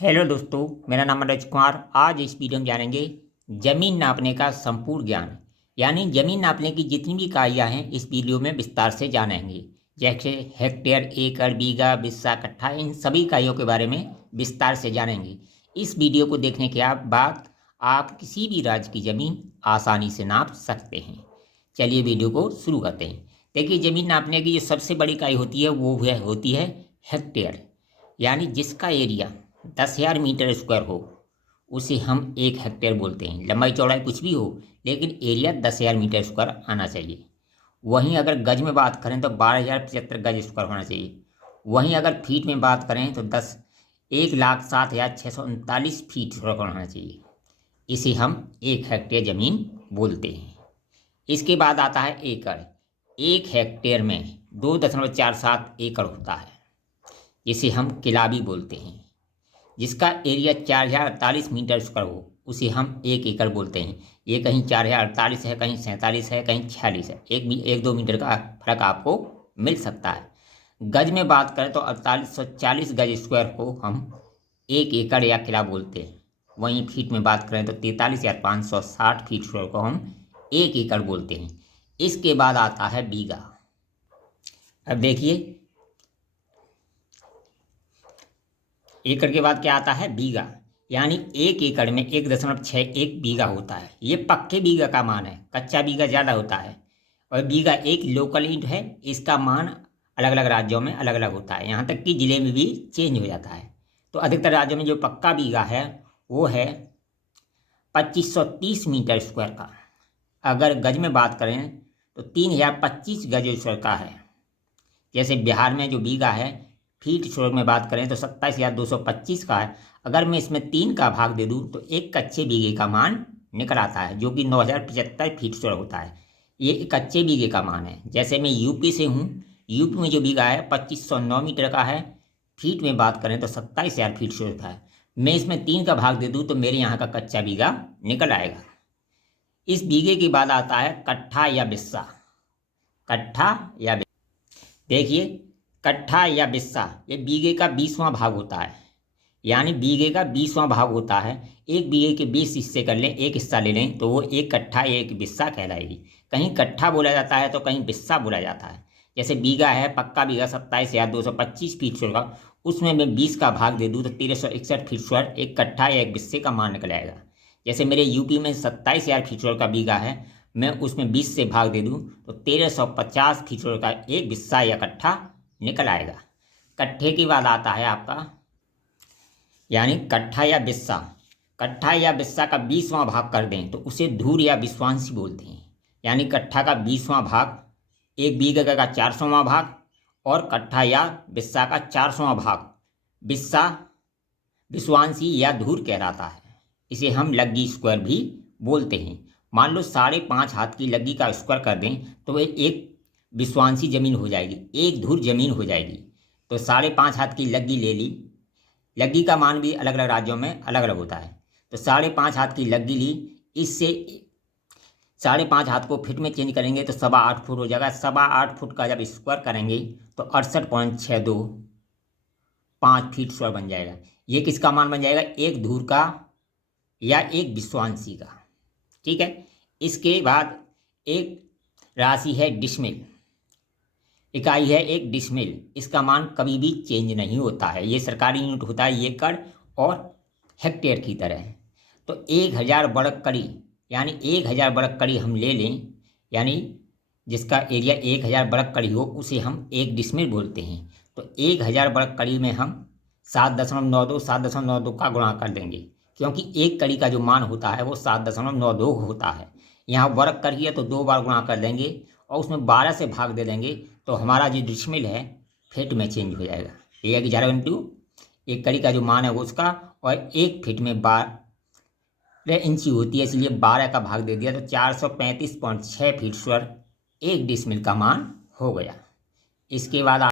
Hello दोस्तों, मेरा नाम मनोज कुमार। आज इस वीडियो में जानेंगे जमीन नापने का संपूर्ण ज्ञान। यानी जमीन नापने की जितनी भी इकाइयाँ हैं इस वीडियो में विस्तार से जानेंगे। जैसे हेक्टेयर, एकड़, बीघा, बिस्सा, कट्ठा, इन सभी इकाइयों के बारे में विस्तार से जानेंगे। इस वीडियो को देखने के बाद आप किसी भी राज्य की ज़मीन आसानी से नाप सकते हैं। चलिए वीडियो को शुरू करते हैं। देखिए, ज़मीन नापने की जो सबसे बड़ी इकाई होती है वो होती है हेक्टेयर। यानी जिसका एरिया 10,000 मीटर स्क्वायर हो उसे हम 1 हेक्टेयर बोलते हैं। लंबाई चौड़ाई कुछ भी हो लेकिन एरिया 10,000 मीटर स्क्वायर आना चाहिए। वहीं अगर गज में बात करें तो 12,075 गज स्क्वायर होना चाहिए। वहीं अगर फीट में बात करें तो 1,07,639 फीट स्क्वायर होना चाहिए। इसे हम 1 हेक्टेयर ज़मीन बोलते हैं। इसके बाद आता है एकड़। 1 हेक्टेयर में 2.47 एकड़ होता है, जिसे हम किलाबी बोलते हैं। जिसका एरिया 4,048 मीटर स्क्वायर हो उसे हम 1 एकड़ बोलते हैं। ये कहीं 4,048 है, कहीं 47 है, कहीं 46 है। 1-2 मीटर का फर्क आपको मिल सकता है। गज में बात करें तो 4840 गज स्क्वायर को हम 1 एकड़ या किला बोलते हैं। वहीं फीट में बात करें तो 43,560 फीट स्क्वायर को हम 1 एकड़ बोलते हैं। इसके बाद आता है बीघा। अब देखिए, एकड़ के बाद क्या आता है? बीघा। यानी 1 एकड़ में 1.61 बीघा होता है। ये पक्के बीघा का मान है, कच्चा बीघा ज़्यादा होता है। और बीघा एक लोकल यूनिट है, इसका मान अलग अलग राज्यों में अलग अलग होता है, यहाँ तक कि ज़िले में भी चेंज हो जाता है। तो अधिकतर राज्यों में जो पक्का बीघा है वो है 2530 मीटर स्क्वायर का। अगर गज में बात करें तो 3,025 गज स्क्वायर का है। जैसे बिहार में जो बीघा है, फीट स्क्वायर में बात करें तो 27,225 का है। अगर मैं इसमें 3 का भाग दे दूं तो एक कच्चे बीघे का मान निकल आता है, जो कि 9,075 फीट स्क्वायर होता है। ये एक कच्चे बीघे का मान है। जैसे मैं यूपी से हूँ, यूपी में जो बीघा है 2509 मीटर का है। फीट में बात करें तो 27,000 फीट स्क्वायर होता है। मैं इसमें 3 का भाग दे दूँ तो मेरे यहाँ का कच्चा बीघा निकल आएगा। इस बीघे के बाद आता है कट्ठा या बिस्सा। कट्ठा या देखिए, कट्ठा या बिस्सा ये बीघे का 20वां भाग होता है। यानी बीघे का 20वां भाग होता है। एक बीघे के 20 हिस्से कर लें, एक हिस्सा ले लें तो वो 1 कट्ठा या 1 बिस्सा कहलाएगी। कहीं कट्ठा बोला जाता है तो कहीं बिस्सा बोला जाता है। जैसे बीघा है, पक्का बीघा 27,225 फीट स्क्वायर का, उसमें मैं 20 का भाग दे दूँ तो 1,361 फीट स्क्वायर 1 कट्ठा या 1 बिस्से का मान निकल आएगा। जैसे मेरे यूपी में 27,000 फीट स्क्वायर का बीघा है, मैं उसमें 20 से भाग दे दूँ तो 1,350 फीट स्क्वायर का 1 बिस्सा या कट्ठा निकल आएगा। कट्ठे के बाद आता है आपका, यानी कट्ठा या बिस्सा। कट्ठा या बिस्सा का 20वां भाग कर दें तो उसे धूर या विश्वांसी बोलते हैं। यानी कट्ठा का 20वां भाग, एक बीघे का 400वां भाग, और कट्ठा या बिस्सा का 400वां भाग बिस्सा विश्वांसी या धूर कहलाता है। इसे हम लग्गी स्क्वायर भी बोलते हैं। मान लो 5.5 हाथ की लग्गी का स्क्वायर कर दें तो वह एक विश्वांसी जमीन हो जाएगी, एक धुर जमीन हो जाएगी। तो 5.5 हाथ की लग्गी ले ली। लग्गी का मान भी अलग अलग राज्यों में अलग अलग होता है। तो 5.5 हाथ की लग्गी ली, इससे 5.5 हाथ को फिट में चेंज करेंगे तो 8.25 फुट हो जाएगा। 8.25 फुट का जब स्क्वायर करेंगे तो 68.625 फीट स्क्वायर बन जाएगा। ये किसका मान बन जाएगा? एक धूर का या एक विश्वांसी का। ठीक है। इसके बाद एक राशि है डिसमिल। इकाई है एक डिसमिल। इसका मान कभी भी चेंज नहीं होता है। ये सरकारी यूनिट होता है एकड़ और हेक्टेयर की तरह। तो 1,000 वर्ग कड़ी, यानी 1,000 वर्ग कड़ी हम ले लें, यानी जिसका एरिया 1,000 वर्ग कड़ी हो उसे हम एक डिसमिल बोलते हैं। तो 1,000 वर्ग कड़ी में हम 7.92 का गुणा कर देंगे, क्योंकि एक कड़ी का जो मान होता है वो 7.92 होता है। यहाँ वर्ग करिए तो 2 बार गुणा कर देंगे और उसमें 12 से भाग दे देंगे तो हमारा जो डिसमिल है फीट में चेंज हो जाएगा। ये 11 एक कड़ी का जो मान है वो उसका, और एक फीट में 12 इंची होती है, इसलिए 12 का भाग दे दिया तो 435.6 फीट स्क्वायर एक डिसमिल का मान हो गया। इसके बाद